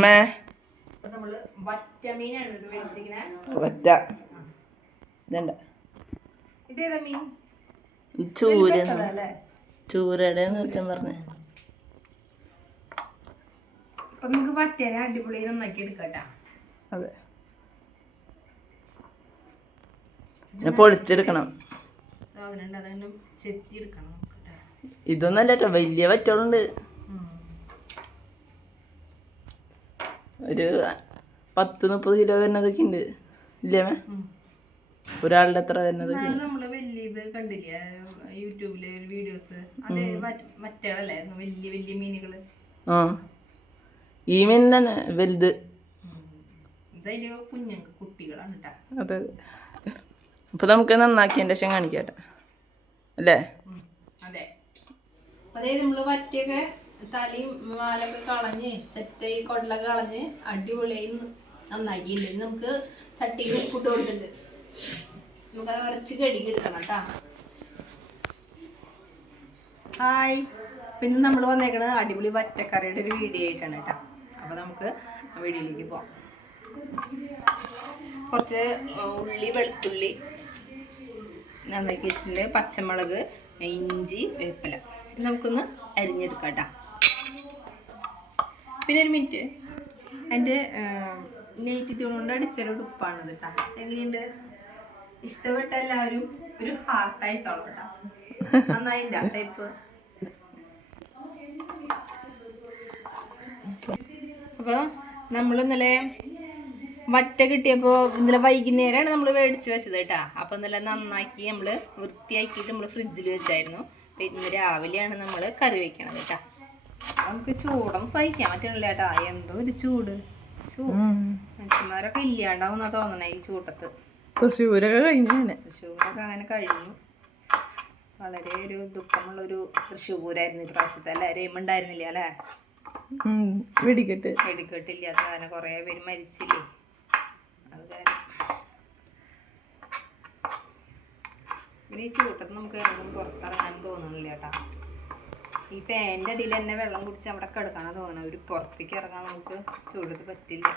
May നമ്മള് വറ്റ മീനാണ് മേടിച്ചിരിക്കുന്നത്. വറ്റ ഇതണ്ട ഇതേതാ മീൻ? ചൂര ചൂരയുടെ കുറ്റം പറഞ്ഞേ. അപ്പൊ നമുക്ക് വറ്റേനെ അടിപൊളി നന്നാക്കി എടുക്കട്ടാ. അതെ, പൊളിച്ചെടുക്കണം. ഇതൊന്നല്ല കേട്ടോ, വലിയ വറ്റകളുണ്ട്. ഒരു 10-30 കിലോ വരുന്നതൊക്കെ ഉണ്ട് ഇല്ലേ? ഒരാളുടെ എത്ര വരുന്നതൊക്കെ നമ്മള് വലിയ ഇത് കണ്ടില്ലേ യൂട്യൂബില് വീഡിയോസ്, അത് മറ്റേളല്ലായിരുന്നു വലിയ വലിയ മീനുകള്. ആ, ഈ മീൻ തന്നെ വലുത്. ഇതതില് കുട്ടികളാണ് കേട്ടാ. അതെ, അപ്പൊ നമുക്ക് നന്നാക്കിയതിന്റെ ശേഷം കാണിക്കാട്ടെ അല്ലേ? അതെ, അതായത് നമ്മള് വറ്റിയൊക്കെ തലയും വാലൊക്കെ കളഞ്ഞ് സെറ്റായി കൊടലൊക്കെ കളഞ്ഞ് അടിപൊളിയായി നന്നാക്കിയിട്ടുണ്ട്. നമുക്ക് ചട്ടിയിൽ ഉപ്പിട്ട് കൊടുത്തിട്ടുണ്ട്. നമുക്കത് ഉരച്ച് കഴുകി എടുക്കണം കേട്ടാ. ഹായ്, പിന്നെ നമ്മൾ വന്നേക്കണത് അടിപൊളി വറ്റക്കറിയുടെ ഒരു വീഡിയോ ആയിട്ടാണ് കേട്ടോ. അപ്പോൾ നമുക്ക് വീഡിയോയിലേക്ക് പോവാം. കുറച്ച് ഉള്ളി, വെളുത്തുള്ളി നന്നാക്കി വെച്ചിട്ടുണ്ട്, പച്ചമുളക്, ഇഞ്ചി, വേപ്പില നമുക്കൊന്ന് അരിഞ്ഞെടുക്കാം കേട്ടോ. പിന്നെ ഒരു മിനിറ്റ്, എൻ്റെ നെയ്റ്റ് കൊണ്ട് അടിച്ചൊരു ഉപ്പാണ് കേട്ടോ. എങ്ങനെയുണ്ട്? ഇഷ്ടപ്പെട്ട എല്ലാവരും ഒരു ഹാർട്ട് അയച്ചോളൂ കേട്ടോ. നന്നായില്ല ടൈപ്പ്. അപ്പോൾ നമ്മൾ ഇന്നലെ വറ്റ കിട്ടിയപ്പോൾ ഇന്നലെ വൈകുന്നേരമാണ് നമ്മൾ മേടിച്ച് വെച്ചത് കേട്ടോ. അപ്പോൾ ഇന്നലെ നന്നാക്കി നമ്മൾ വൃത്തിയാക്കിയിട്ട് നമ്മൾ ഫ്രിഡ്ജിൽ വെച്ചായിരുന്നു. അപ്പോൾ ഇന്ന് രാവിലെയാണ് നമ്മൾ കറി വെക്കണത് കേട്ടോ. നമുക്ക് ചൂടൊന്നും സഹിക്കാൻ പറ്റണില്ല കേട്ടോ. എന്തോ ഒരു ചൂട്. മനുഷ്യന്മാരൊക്കെ ഇല്ലാണ്ടാവുന്ന തോന്നണേ ഈ ചൂട്ടത്ത്. തൃശ്ശൂരൊക്കെ കഴിഞ്ഞു. തൃശ്ശൂരൊക്കെ അങ്ങനെ കഴിഞ്ഞു. വളരെ ഒരു ദുഃഖമുള്ളൊരു തൃശ്ശൂരായിരുന്നു ഇപ്രാവശ്യത്തെ. എല്ലാവരും ഉണ്ടായിരുന്നില്ല അല്ലേ? വെടിക്കെട്ടില്ലാത്ത കാരണം കുറേ പേര് മരിച്ചില്ലേ. അത് കാരണം പിന്നെ ഈ ചൂട്ടത്ത് നമുക്ക് എവിടെയും പുറത്തിറങ്ങാൻ തോന്നുന്നില്ല കേട്ടോ. ഈ ഫാനിൻ്റെ അടിയിൽ തന്നെ വെള്ളം കുടിച്ച് അവിടെ കിടക്കാനാണ് തോന്നുന്നത്. ഒരു പുറത്തേക്ക് ഇറങ്ങാൻ നമുക്ക് ചൂടത്ത് പറ്റില്ല.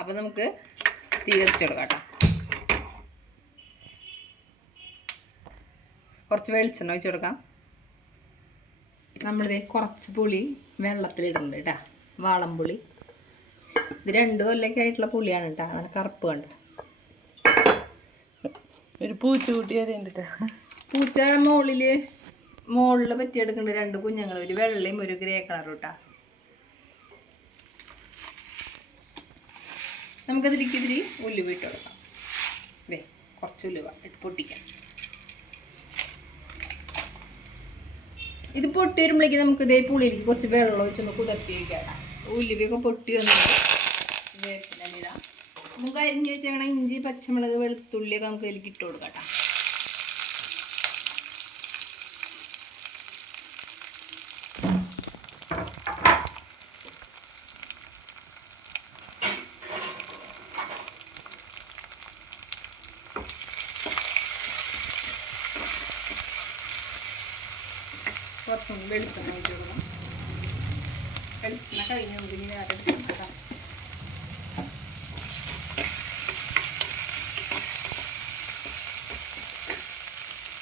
അപ്പം നമുക്ക് തീ കത്തിച്ച് കൊടുക്കാം കേട്ടോ. കുറച്ച് വെളിച്ചെണ്ണ ഒഴിച്ച് കൊടുക്കാം. നമ്മളിത് കുറച്ച് പുളി വെള്ളത്തിലിടുന്നുണ്ട് കേട്ടോ. വാളംപുളി, ഇത് 2 കൊല്ലൊക്കെ ആയിട്ടുള്ള പുളിയാണ് കേട്ടോ. അങ്ങനെ കറുപ്പ് കണ്ട് ഒരു പൂച്ച കൂട്ടി അറിയണ്ട. പൂച്ച മുകളിൽ പറ്റിയെടുക്കുന്നുണ്ട് 2 കുഞ്ഞുങ്ങൾ, ഒരു വെള്ളയും ഒരു ഗ്രേ കളറും കേട്ടോ. നമുക്കതിരിക്കിതിരി ഉലുവ ഇട്ട് കൊടുക്കാം. ഇതേ കുറച്ച് ഉലുവ ഇട്ട് പൊട്ടിക്കാം. ഇത് പൊട്ടി വരുമ്പോഴേക്ക് നമുക്ക് ഇതേ പുളിയിലേക്ക് കുറച്ച് വെള്ളം ഒഴിച്ചൊന്ന് കുതിർത്തി വയ്ക്കാം. ഉലുവയൊക്കെ പൊട്ടി വന്നിട്ട് വേപ്പിലിടാം. നമുക്ക് അരിഞ്ഞ് വെച്ചേക്കണം ഇഞ്ചി, പച്ചമുളക്, വെളുത്തുള്ളിയൊക്കെ നമുക്ക് ഇതിലേക്ക് ഇട്ട് കൊടുക്കാം. കുറച്ചും വെളിച്ചെണ്ണ ഒഴിച്ച് കൊടുക്കണം. വെളിച്ചെണ്ണ കഴിഞ്ഞ് നമുക്ക് ഇനി വേറെ എടുക്കാം.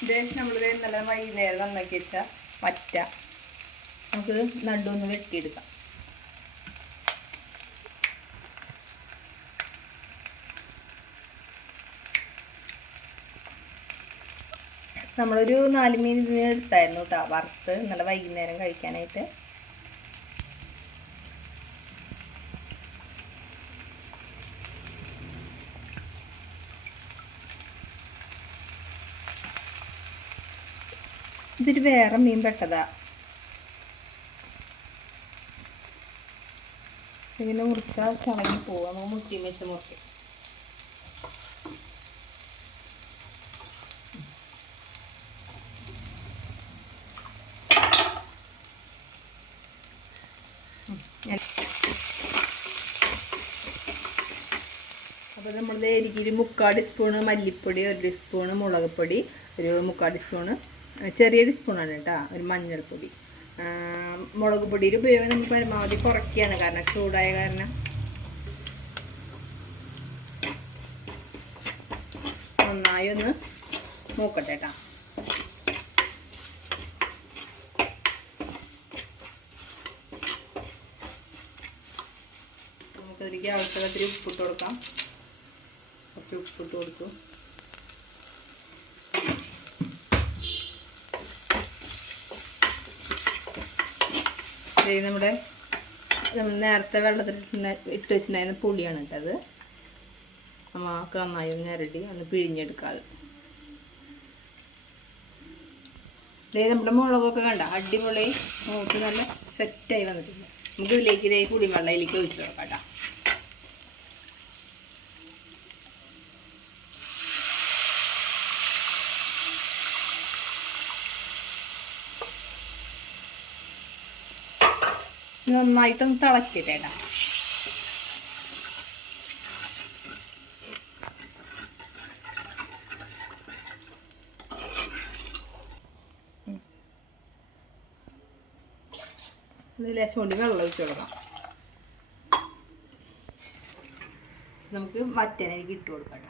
ഇത് നമ്മളിത് നല്ല വൈകുന്നേരം നന്നാക്കി വെച്ചാൽ വറ്റ നമുക്ക് നടുവൊന്ന് വെട്ടിയെടുക്കാം. നമ്മളൊരു 4 മീൻ ഇതിന് എടുത്തായിരുന്നു കേട്ടോ, വറുത്ത് നല്ല വൈകുന്നേരം കഴിക്കാനായിട്ട്. ഇതൊരു വേറെ മീൻ പെട്ടതാ. ഇങ്ങനെ മുറിച്ചാൽ ചളങ്ങി പോവാം. നമുക്ക് മുട്ടിയും വെച്ച് മുറിക്കും. അപ്പോൾ നമ്മളിത് എനിക്ക് 1/4 ടീസ്പൂണ് മല്ലിപ്പൊടി, 1 ടീസ്പൂണ് മുളക് പൊടി, ഒരു 1/4 ടീസ്പൂണ് ചെറിയ ടീസ്പൂണാണ് കേട്ടോ ഒരു മഞ്ഞൾപ്പൊടി. മുളക് പൊടിയുടെ ഉപയോഗം നമ്മൾ പരമാവധി കുറയ്ക്കുകയാണ്, കാരണം ചൂടായ കാരണം. നന്നായി ഒന്ന് മൂക്കട്ടെ കേട്ടോ. നമുക്കതിലേക്ക് ആവശ്യത്തിന് ഉപ്പിട്ട് കൊടുക്കാം. കുറച്ച് ഉപ്പിട്ട് കൊടുക്കും. നമ്മൾ നേരത്തെ വെള്ളത്തിൽ ഇട്ട് വെച്ചിട്ടുണ്ടായിരുന്ന പുളിയാണ് കേട്ടത്. നമുക്ക് നന്നായി ഒന്ന് ഞരടി ഒന്ന് പിഴിഞ്ഞെടുക്കാതെ. നമ്മുടെ മുളകൊക്കെ കണ്ട അടിപൊളി മൂത്ത് നല്ല സെറ്റായി വന്നിട്ടുണ്ട്. നമുക്ക് ഇതിലേക്ക് ഇതേ പുളിവെള്ളം ഇതിലേക്ക് ഒഴിച്ചു കൊടുക്കാം കേട്ടോ. നന്നായിട്ടൊന്ന് തിളക്കിട്ടേടാ. ലേശം കൊണ്ട് വെള്ളം ഒഴിച്ചു കൊടുക്കാം. നമുക്ക് മറ്റേനേക്ക് ഇട്ട് കൊടുക്കാം.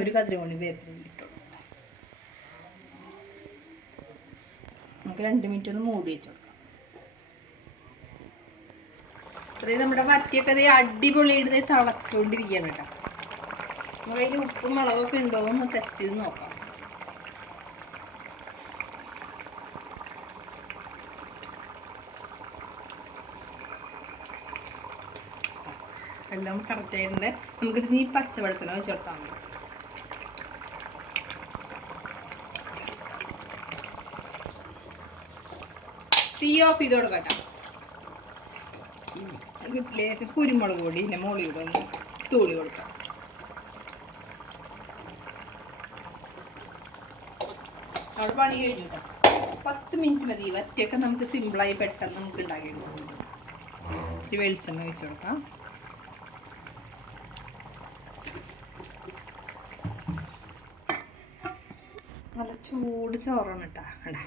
ഒരു കതിരമണി വേപ്പില ഇട്ടു. നമുക്ക് 2 മിനിറ്റ് ഒന്ന് മൂടി വെച്ച് കൊടുക്കാം. അതായത് നമ്മുടെ വറ്റിയൊക്കെ അത് അടിപൊളിയായിട്ട് തിളച്ചുകൊണ്ടിരിക്കുകയാണ് കേട്ടോ. നമുക്ക് അതിൽ ഉപ്പും മുളകൊക്കെ ഉണ്ടോ എന്ന് ടെസ്റ്റ് ചെയ്ത് നോക്കാം. എല്ലാം കറക്റ്റായിട്ടുണ്ട്. നമുക്കിത് ഈ പച്ച വെളിച്ചെണ്ണ വെച്ച് കൊടുത്താൽ മതി. തീ ഓഫ് ചെയ്ത് കൊടുക്കട്ടോ. ലേശം കുരുമുളക് പൊടി പിന്നെ മുളക് ഒന്ന് തൂളി കൊടുക്കാം. അവിടെ പണി കഴിഞ്ഞു കേട്ടോ. 10 മിനിറ്റ് മതി. വറ്റിയൊക്കെ നമുക്ക് സിമ്പിളായി പെട്ടെന്ന് നമുക്ക് ഉണ്ടാക്കിയെടുക്കാം. ഇച്ചിരി വെളിച്ചെണ്ണ ഒഴിച്ച് കൊടുക്കാം. നല്ല ചൂട് ചോറാണ് കേട്ടോ. കണ്ടാ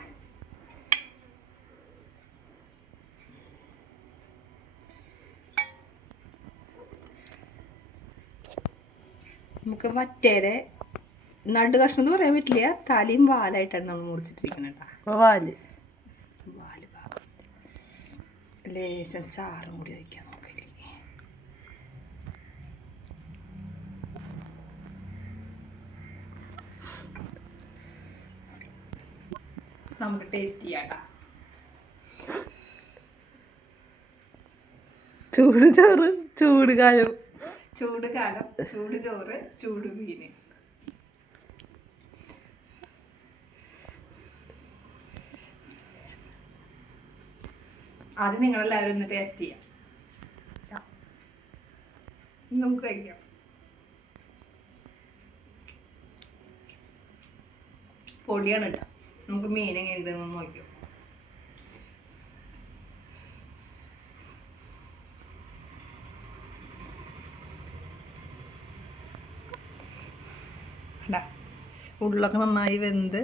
നമുക്ക് വറ്റേരെ നടു കഷ്ണം എന്ന് പറയാൻ പറ്റില്ല, തലയും വാലായിട്ടാണ് നമ്മൾ മുറിച്ചിട്ടിരിക്കുന്നത് കേട്ടോ. വാല് ഭാഗം ലേശം ചാറും കൂടി വയ്ക്കാം നമുക്കിതിലേക്ക്. നമുക്ക് ടേസ്റ്റ് ചെയ്യാം കേട്ടോ. ചൂട് ചോറ്, ചൂട് കാലം, ചൂട് കാലം, ചൂട് ചോറ്, ചൂട് മീന്. ആദ്യം നിങ്ങളെല്ലാവരും ഒന്ന് ടേസ്റ്റ് ചെയ്യാം. നമുക്ക് കഴിക്കാം. പൊടിയാണ് കേട്ടോ. നമുക്ക് മീൻ എങ്ങനെയുണ്ടെന്ന് നോക്കിയോ. ഉള്ളൊക്കെ നന്നായി വെന്ത്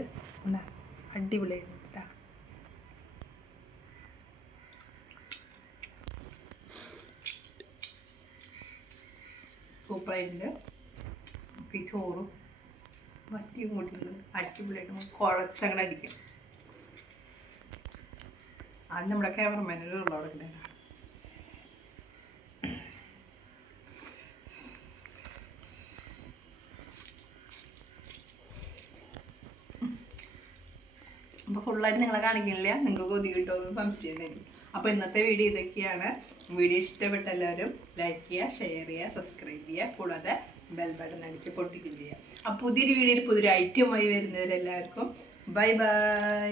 അടിപൊളിയായിരുന്നു കേട്ടോ. സൂപ്പറായിട്ടുണ്ട്. ഈ ചോറും വറ്റിയും കൂട്ടിയിട്ട് അടിപൊളിയായിട്ട് കുഴച്ചങ്ങനെ അടിക്കും. അത് നമ്മുടെ ക്യാമറമാനൊരു ഉള്ളവിടെ. അപ്പോൾ ഫുള്ളായിട്ട് നിങ്ങളെ കാണിക്കണില്ല, നിങ്ങൾക്ക് കൊതി കിട്ടുമെന്ന് സംശയമുണ്ടായിരുന്നു. അപ്പോൾ ഇന്നത്തെ വീഡിയോ ഇതൊക്കെയാണ്. വീഡിയോ ഇഷ്ടപ്പെട്ട എല്ലാവരും ലൈക്ക് ചെയ്യുക, ഷെയർ ചെയ്യുക, സബ്സ്ക്രൈബ് ചെയ്യുക, കൂടാതെ ബെൽ ബട്ടൺ അടിച്ച് പൊട്ടിക്കുകയും ചെയ്യുക. അപ്പോൾ പുതിയൊരു വീഡിയോയിൽ പുതിയൊരു ഐറ്റവുമായി വരുന്നവരെല്ലാവർക്കും ബൈ ബൈ.